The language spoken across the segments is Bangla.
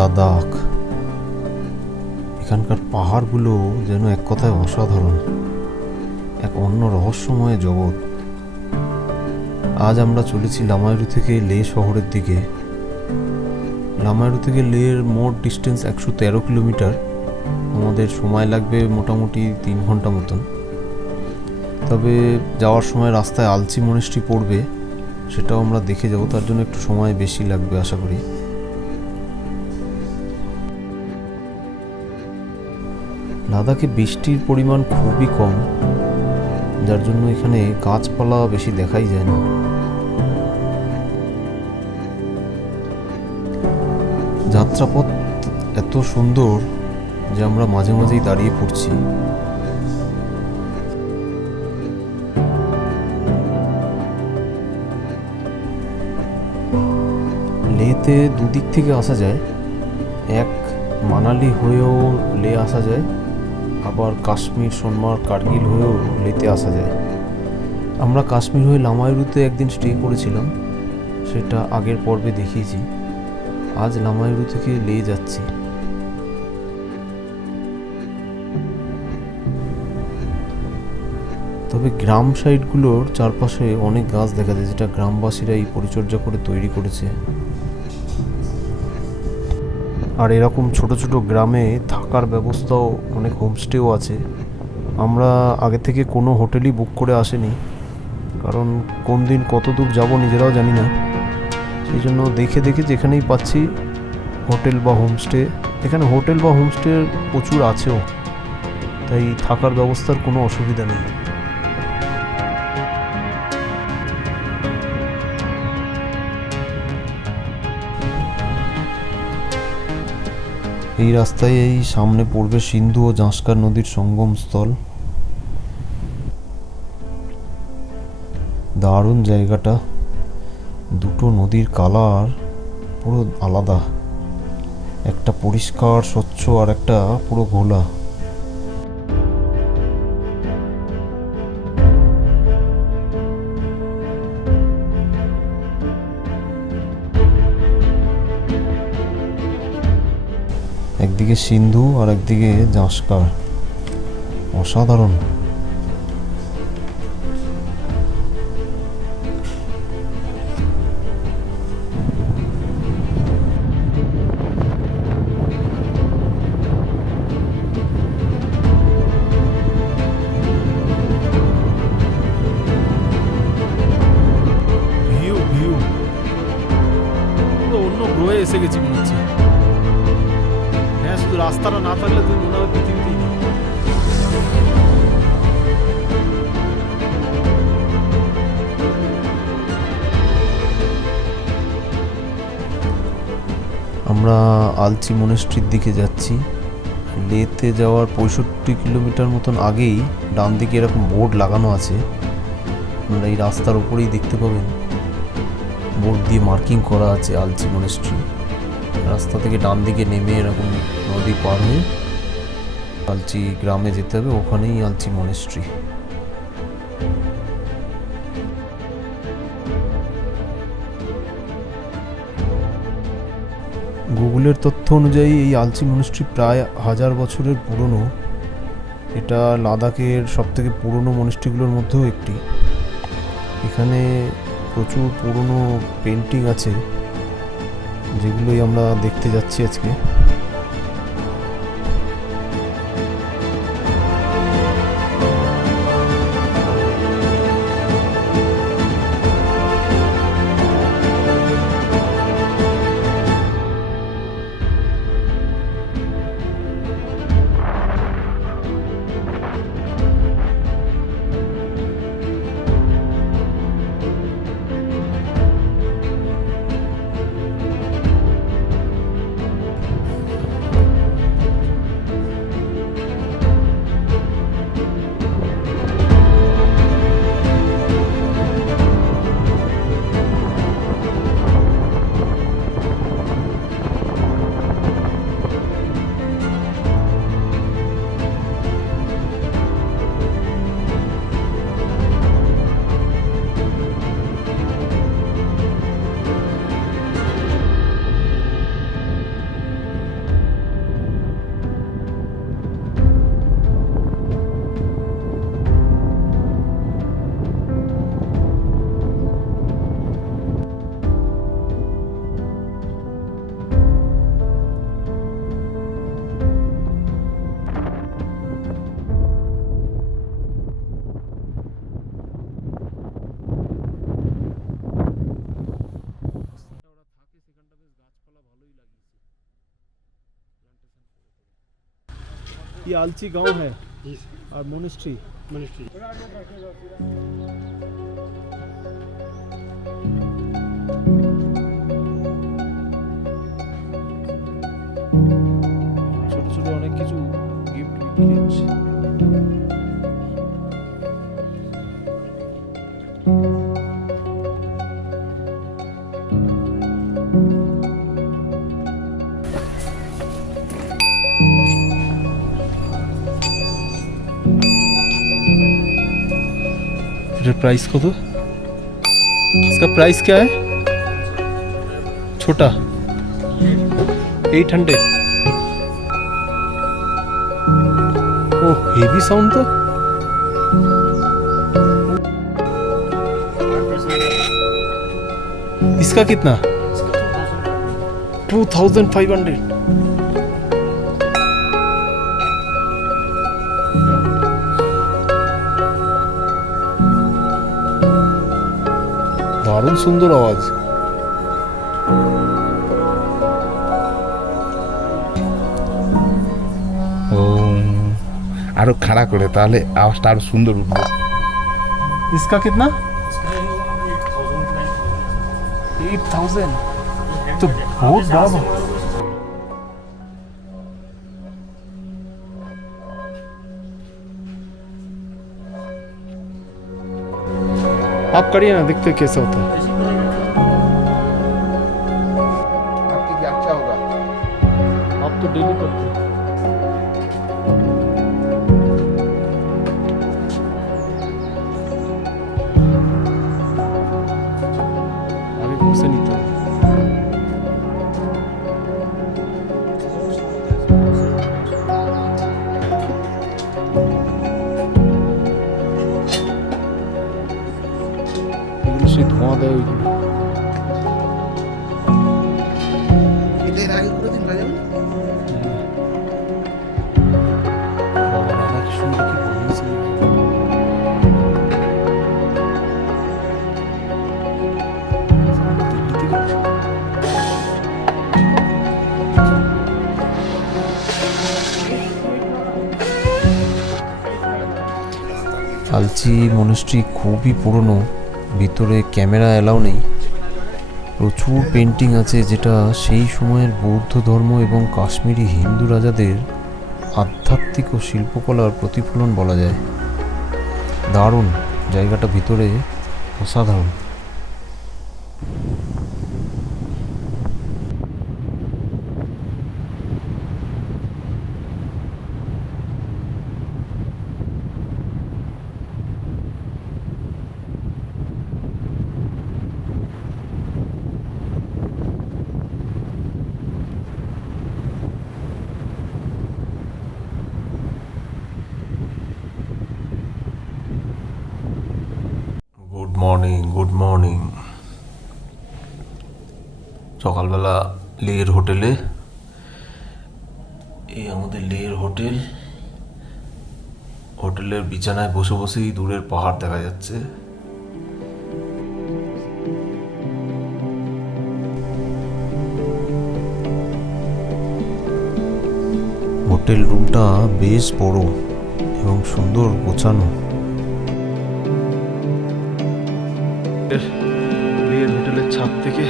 লাদাখ। এখানকার পাহাড়গুলো যেন এক কথায় অসাধারণ, এক অন্য রহস্যময় জগৎ। আজ আমরা চলেছি লামায়রু থেকে লে শহরের দিকে। লামায়রু থেকে লের মোট ডিস্টেন্স 113 কিলোমিটার। আমাদের সময় লাগবে মোটামুটি 3 ঘন্টা মতন। তবে যাওয়ার সময় রাস্তায় আলচি মনেস্ট্রি পড়বে, সেটাও আমরা দেখে যাবো, তার জন্য একটু সময় বেশি লাগবে আশা করি। লাদাখে বৃষ্টির পরিমাণ খুবই কম, যার জন্য এখানে গাছপালা বেশি দেখাই যায় না। যাত্রাপথ এত সুন্দর যে আমরা মাঝে মাঝেই দাঁড়িয়ে পড়ছি। লেতে দুদিক থেকে আসা যায়, এক মানালি হয়েও লে আসা যায়, আবার কাশ্মীর, সোনমার্গ, কার্গিল হয়েও লেতে আসা যায়। আমরা কাশ্মীর হয়ে লামায়রুতে একদিন স্টে করেছিলাম, সেটা আগের পর্বে দেখিয়েছি। আজ লামায়রু থেকে লে যাচ্ছি। তবে গ্রাম সাইডগুলোর চারপাশে অনেক গাছ দেখা যায়, যেটা গ্রামবাসীরাই পরিচর্যা করে তৈরি করেছে। আর এরকম ছোট ছোট গ্রামে থাকার ব্যবস্থাও, অনেক হোমস্টেও আছে। আমরা আগে থেকে কোনো হোটেলই বুক করে আসেনি, কারণ কোন দিন কত দূর যাবো নিজেরাও জানি না। সেই জন্য দেখে দেখে যেখানেই পাচ্ছি হোটেল বা হোমস্টে, এখানে হোটেল বা হোমস্টে প্রচুর আছেও, তাই থাকার ব্যবস্থার কোনো অসুবিধা নেই। এই রাস্তায় এই সামনে পড়বে সিন্ধু ও জাঁসকার নদীর সঙ্গম স্থল। দারুণ জায়গাটা, দুটো নদীর কালার পুরো আলাদা, একটা পরিষ্কার স্বচ্ছ আর একটা পুরো ঘোলা। একদিকে সিন্ধু আর একদিকে জাঁসকার, অসাধারণ। ভিউ ভিউ পুরো অন্য গ্রহে এসে গেছি মনে হচ্ছে। হ্যাঁ, শুধু রাস্তাটা না থাকলে তুমি মনে হয় পৃথিবীতেই নেই। আমরা আলচি মনেস্ট্রির দিকে যাচ্ছি। লেতে যাওয়ার 65 কিলোমিটার মতন আগেই ডান দিকে এরকম বোর্ড লাগানো আছে, আপনারা এই রাস্তার উপরেই দেখতে পাবেন। বোর্ড দিয়ে মার্কিং করা আছে আলচি মনেস্ট্রি। রাস্তা থেকে ডান দিকে নেমে এরকম নদী পার হয়ে আলচি গ্রামে যেতে হবে, ওখানেই আলচি মনেস্ট্রি। গুগলের তথ্য অনুযায়ী এই আলচি মনেস্ট্রি প্রায় 1000 বছরের পুরনো। এটা লাদাখের সবথেকে পুরনো মনেস্ট্রিগুলোর মধ্যেও একটি। এখানে প্রচুর পুরনো পেন্টিং আছে, যেগুলোই আমরা দেখতে যাচ্ছি আজকে। ये आलची गांव है और मोनेस्ट्री ছোট ছোট অনেক কিছু গিফট বিক্রি হচ্ছে। এটার প্রাইস কত? इसका प्राइस क्या है? छोटा 800। ओह हेवी साउंड तो। इसका कितना? 2500। দারুণ সুন্দর আওয়াজ। ও আরো খাড়া করে তাহলে আওয়াজটা আরো সুন্দর উঠবে। इसका कितना? 8000 तो बहुत बड़ा। आप करिए ना, देखते हैं कैसा होता है। आपके लिए अच्छा होगा। आप तो डेली करते हैं। अरे घुसे नहीं था। সে ধোঁয়া দেয় ওইগুলো। এদের আগে কোনোদিন না যাবেন? বাবা রাধা কৃষ্ণটা কি বানিয়েছে! দিল্লি থেকে আলচি মনেস্ট্রি খুবই পুরনো, ভিতরে ক্যামেরা অ্যালাউ নেই। প্রচুর পেন্টিং আছে, যেটা সেই সময়ের বৌদ্ধ ধর্ম এবং কাশ্মীরি হিন্দু রাজাদের আধ্যাত্মিক ও শিল্পকলার প্রতিফলন বলা যায়। দারুণ জায়গাটা, ভিতরে অসাধারণ। Good morning. সকালবেলা লের হোটেলে, এই আমাদের লের হোটেল। হোটেলের বিছানায় বসে বসেই দূরের পাহাড় দেখা যাচ্ছে। হোটেল রুমটা বেশ বড় এবং সুন্দর গোছানো। লের হোটেলের ছাদ থেকে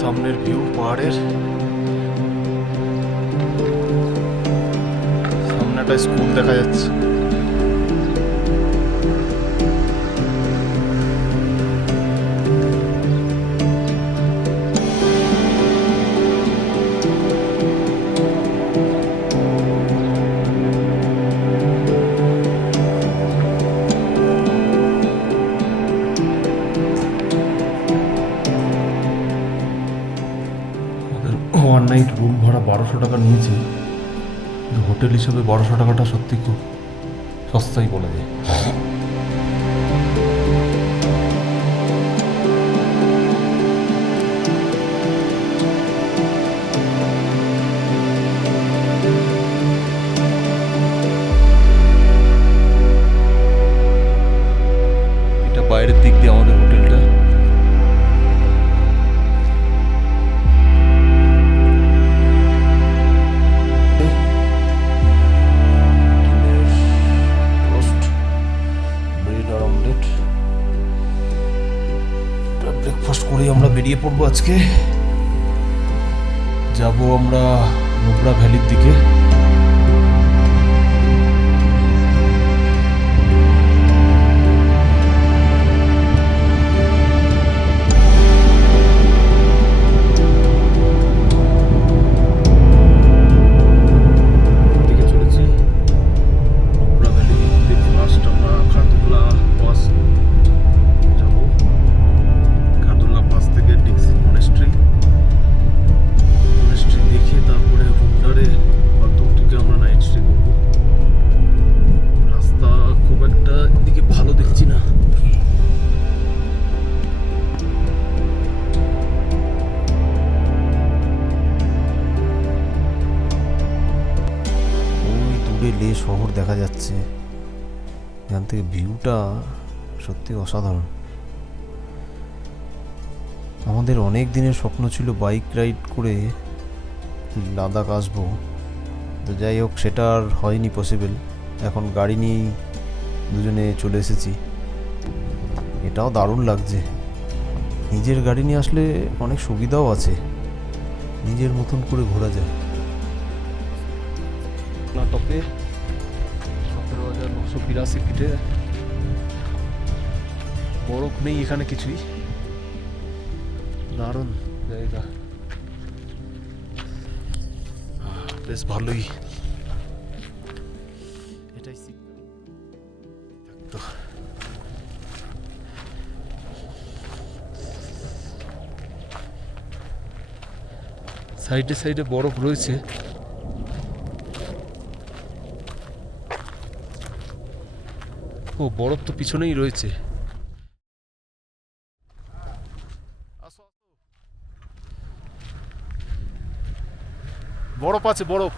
সামনের ভিউ পাহাড়ের। সামনে একটা স্কুল দেখা যাচ্ছে। ওয়ান নাইট রুম ভাড়া 1200 টাকা নিয়েছি, কিন্তু হোটেল হিসেবে 1200 টাকাটা সত্যি খুব সস্তাই বলা যায়। এটা বাইরের দিক দিয়ে আমাদের হোটেলটা। ব্রেকফাস্ট করেই আমরা বেরিয়ে পড়বো আজকে। যাব আমরা নুব্রা ভ্যালির দিকে। দিকে চলেছি নুব্রা ভ্যালি ঘুরতে। ফার্স্ট আমরা খারদুল্লা পাস যাব। খারদুল্লা পাস থেকে ডিক্সিট মনেস্ট্রি দেখে তারপরে হুন্ডারে বা তুকতুকে আমরা নাইট স্টে করবো। রাস্তা খুব একটা দিকে ভালো দেখছি না। ওই দূরে লে শহর দেখা যাচ্ছে, এখান থেকে ভিউটা সত্যি অসাধারণ। আমাদের অনেক দিনের স্বপ্ন ছিল বাইক রাইড করে লাদাখ আসবো, তো যাই হোক সেটা আর হয়নি পসিবল। এখন গাড়ি নিয়েই দুজনে চলে এসেছি। এটাও দারুণ লাগছে। নিজের গাড়ি নিয়ে আসলে অনেক সুবিধাও আছে, নিজের মতন করে ঘোরা যায়। না টপে 17,982 ফিটে, বরফ নেই এখানে কিছুই। দারুণ জায়গা, বেশ ভালোই। এটাই তো সাইডে সাইডে বরফ রয়েছে। ও বরফ তো পিছনেই রয়েছে। বরফ আছে, বরফ।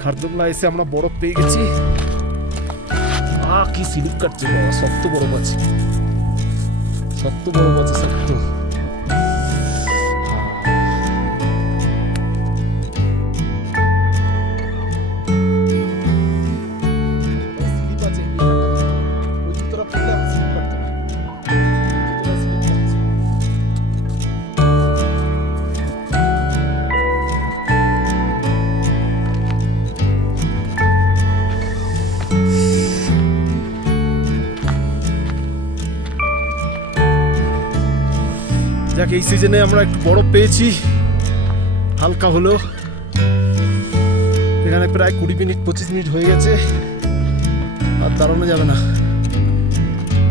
খারদুল্লা এসে আমরা বরফ পেয়ে গেছি। কি স্লিপ কাটছে, শক্ত বরফ আছে, শক্ত বরফ আছে, শক্ত। যাক, এই সিজনে আমরা একটু বরফ পেয়েছি, হালকা হলো। এখানে প্রায় 20 মিনিট 25 মিনিট হয়ে গেছে, আর দাঁড়ানো যাবে না,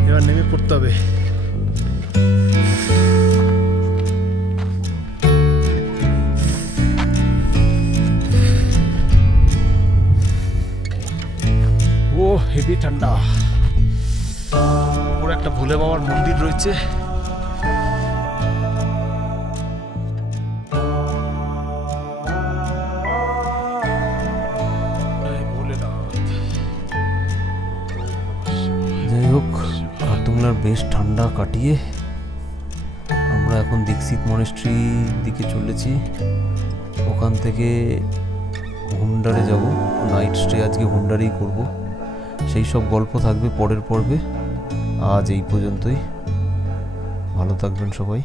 এবার নেমে পড়তে হবে। ও হেভি ঠান্ডা। উপরে একটা ভোলে বাবার মন্দির রয়েছে। যাই হোক, খারদুংলার বেশ ঠান্ডা কাটিয়ে আমরা এখন দীক্ষিত মনেস্ট্রির দিকে চলেছি। ওখান থেকে হুন্ডারে যাব, নাইট স্টে আজকে হুন্ডারেই করব। সেই সব গল্প থাকবে পরের পর্বে। আজ এই পর্যন্তই, ভালো থাকবেন সবাই।